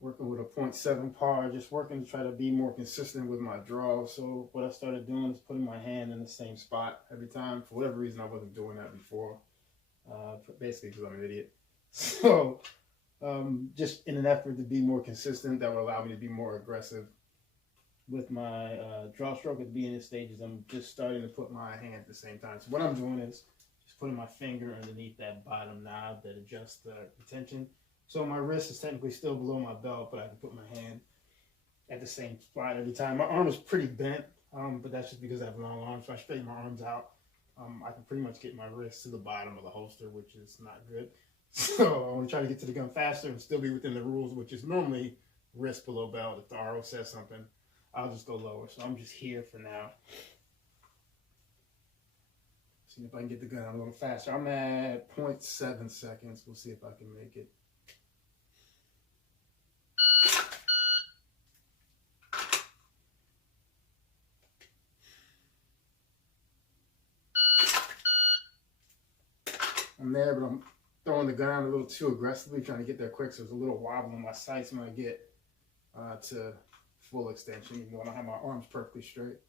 working with a .7 par, just working to try to be more consistent with my draw. So what I started doing is putting my hand in the same spot every time. For whatever reason, I wasn't doing that before, basically because I'm an idiot. So just in an effort to be more consistent, that will allow me to be more aggressive with my draw stroke at the beginning stages. I'm just starting to put my hand at the same time. So what I'm doing is just putting my finger underneath that bottom knob that adjusts the tension. So my wrist is technically still below my belt, but I can put my hand at the same spot every time. My arm is pretty bent, but that's just because I have long arms. So I straighten my arms out. I can pretty much get my wrist to the bottom of the holster, which is not good. So I want to try to get to the gun faster and still be within the rules, which is normally wrist below belt. If the RO says something, I'll just go lower. So I'm just here for now. See if I can get the gun out a little faster. I'm at 0.7 seconds. We'll see if I can make it. I'm there, but I'm throwing the gun a little too aggressively, trying to get there quick. So there's a little wobble in my sights when I get to full extension, even though I don't have my arms perfectly straight.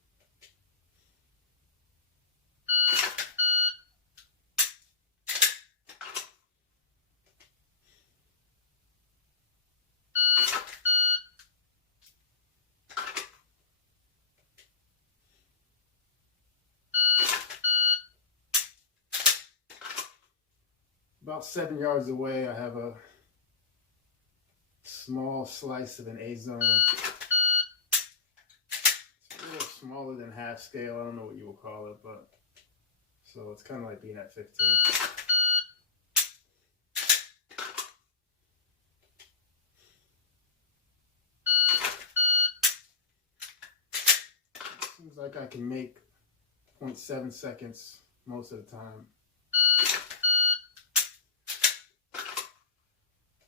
About 7 yards away, I have a small slice of an A zone. It's a little smaller than half scale. I don't know what you will call it, but so it's kind of like being at 15. Seems like I can make 0.7 seconds most of the time.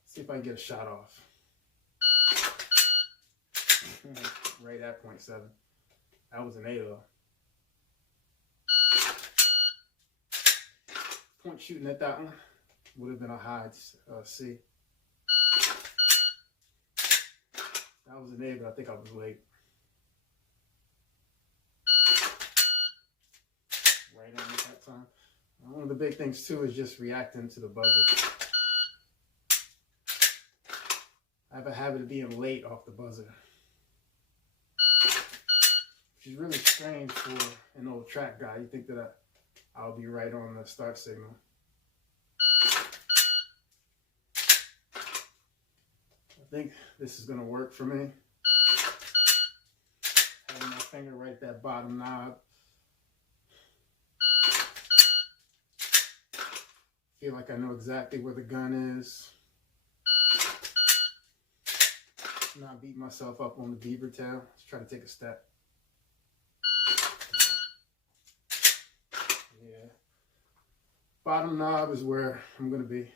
See if I can get a shot off. Right at 0.7. That was an A though. Point shooting at that one would have been a high C. That was an A, but I think I was late. Right on at that time. One of the big things too is just reacting to the buzzer. I have a habit of being late off the buzzer, which is really strange for an old track guy. You think that I'll be right on the start signal. I think this is going to work for me. Having my finger right at that bottom knob. Feel like I know exactly where the gun is. Not beat myself up on the beaver tail. Let's try to take a step. Yeah. Bottom knob is where I'm going to be.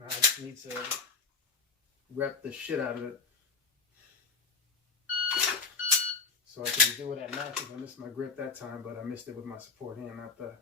Now I just need to rep the shit out of it. So I can do it at matches. I missed my grip that time, but I missed it with my support hand, not the